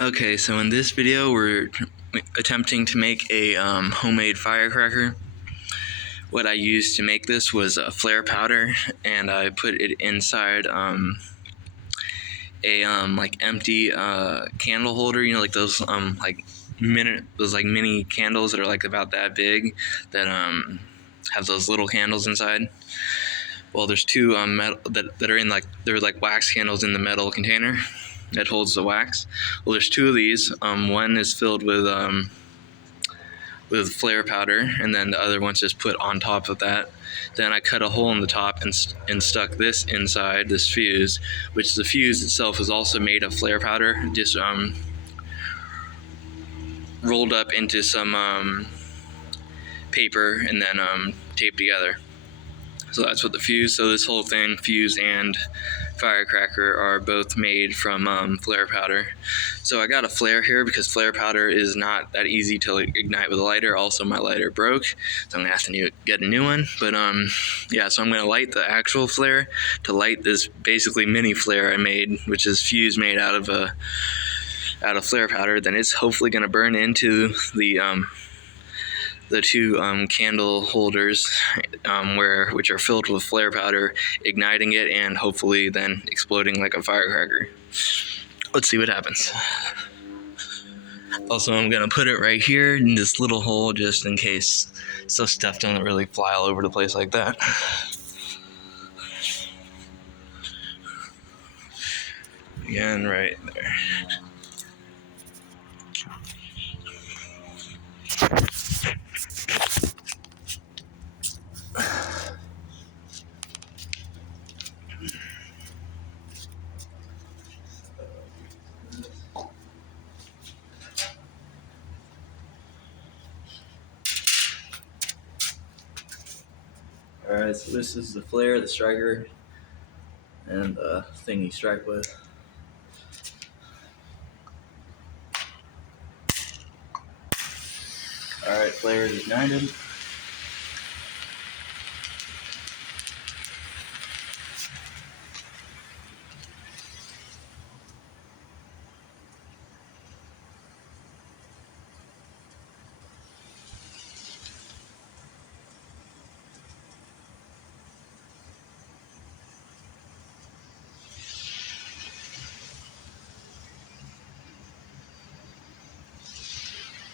Okay, so in this video we're attempting to make a homemade firecracker. What I used to make this was a flare powder, and I put it inside a like empty candle holder. You know, like those mini candles that are like about that big that have those little candles inside. Well, there's two metal that are in they're like wax candles in the metal container that holds the wax. Well, there's two of these. One is filled with flare powder, and then the other one's just put on top of that. Then I cut a hole in the top and stuck this inside this fuse, which the fuse itself is also made of flare powder, just rolled up into some paper and then taped together. So that's what the fuse. So this whole thing, fuse and firecracker, are both made from flare powder. So I got a flare here because flare powder is not that easy to ignite with a lighter. Also, my lighter broke, so I'm gonna have to get a new one. But yeah, so I'm gonna light the actual flare to light this basically mini flare I made, which is fuse made out of flare powder. Then it's hopefully gonna burn into the two candle holders which are filled with flare powder, igniting it and hopefully then exploding like a firecracker. Let's see what happens. Also, I'm gonna put it right here in this little hole just in case, so stuff doesn't really fly all over the place like that. Again, right there. Alright, so this is the flare, the striker, and the thing you strike with. Alright, flare is ignited.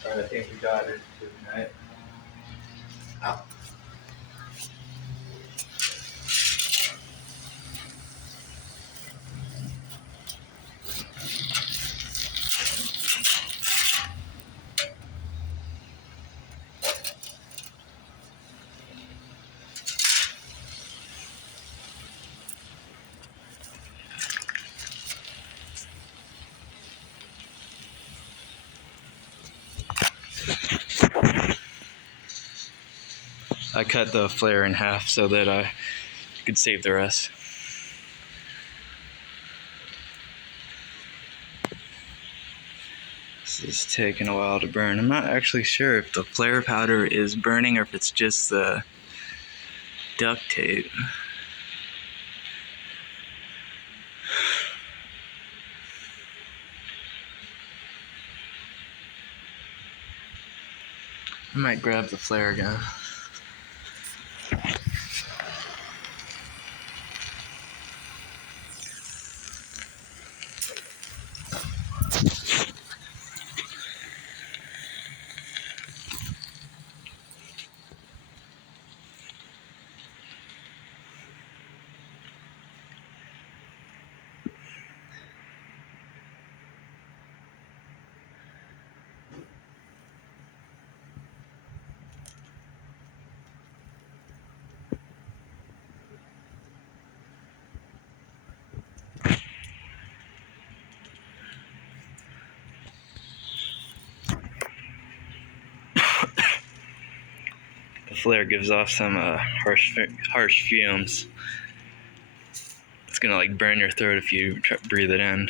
Alright, I think we got it to ignite. Ow. I cut the flare in half so that I could save the rest. This is taking a while to burn. I'm not actually sure if the flare powder is burning or if it's just the duct tape. I might grab the flare again. The flare gives off some harsh fumes. It's gonna like burn your throat if you breathe it in.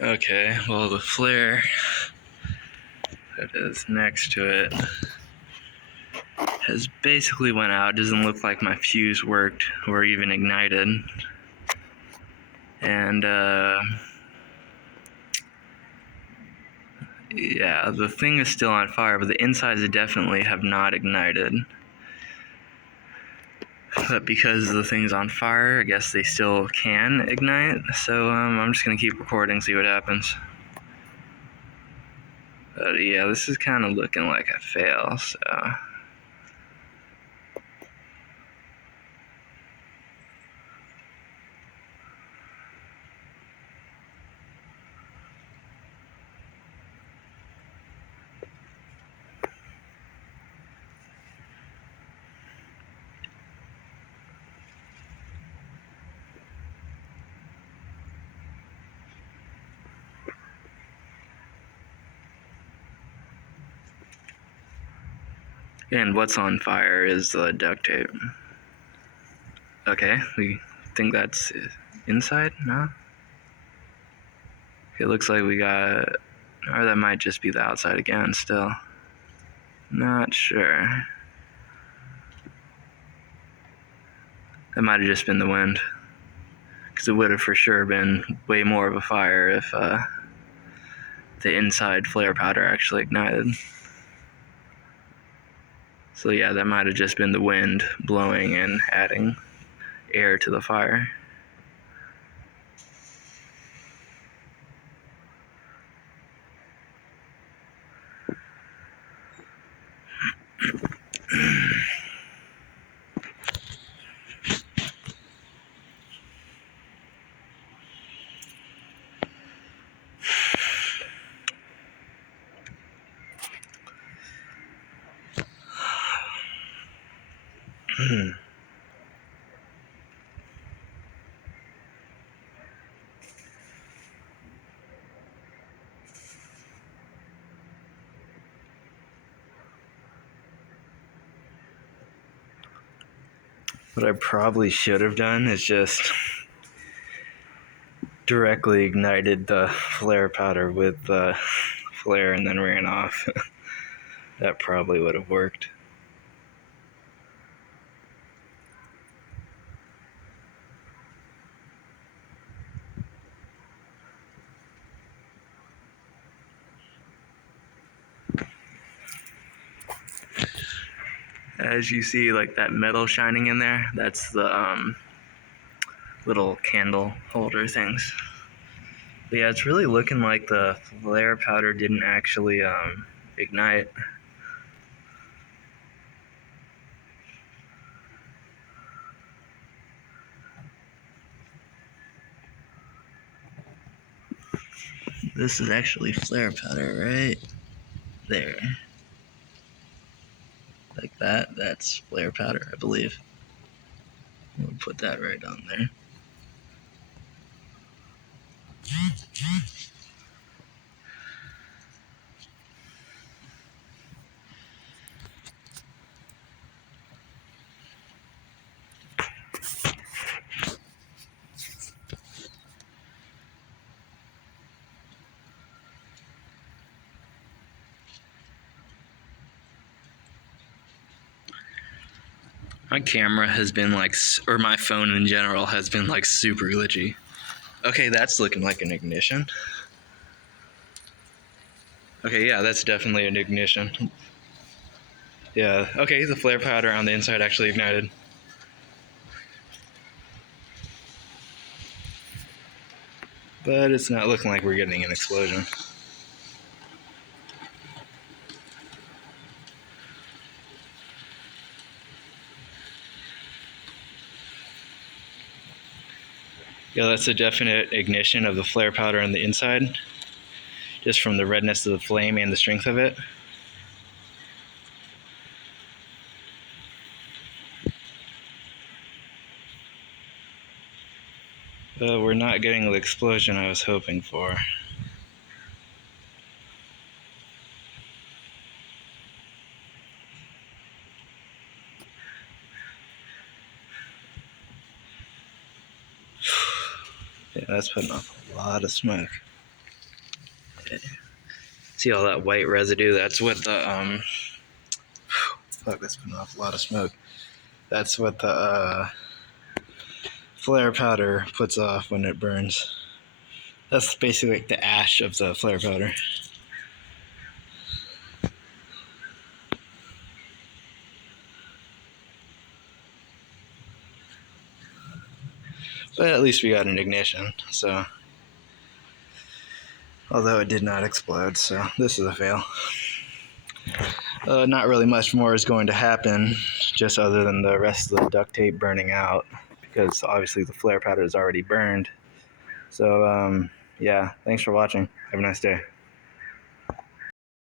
Okay, well, the flare that is next to it has basically went out. Doesn't look like my fuse worked or even ignited. And yeah, the thing is still on fire, but the insides definitely have not ignited. But because the thing's on fire, I guess they still can ignite. So I'm just gonna keep recording, see what happens. But yeah, this is kind of looking like a fail, so. And what's on fire is the duct tape. Okay, we think that's inside? No? It looks like we got, or that might just be the outside again still. Not sure. That might have just been the wind. Because it would have for sure been way more of a fire if the inside flare powder actually ignited. So yeah, that might have just been the wind blowing and adding air to the fire. What I probably should have done is just directly ignited the flare powder with the flare and then ran off. That probably would have worked. As you see, like that metal shining in there, that's the little candle holder things. But yeah, it's really looking like the flare powder didn't actually ignite. This is actually flare powder right there. Like that, that's flare powder, I believe. We'll put that right on there. My camera has been like, or my phone in general has been like super glitchy. Okay, that's looking like an ignition. Okay, yeah, that's definitely an ignition. Yeah, okay, the flare powder on the inside actually ignited. But it's not looking like we're getting an explosion. Yeah, that's a definite ignition of the flare powder on the inside, just from the redness of the flame and the strength of it. But we're not getting the explosion I was hoping for. Yeah, that's putting off a lot of smoke. See all that white residue? That's what the fuck, that's putting off a lot of smoke. That's what the flare powder puts off when it burns. That's basically like the ash of the flare powder. But at least we got an ignition, so. Although it did not explode, so this is a fail. Not really much more is going to happen, just other than the rest of the duct tape burning out, because obviously the flare powder is already burned. So, yeah, thanks for watching. Have a nice day.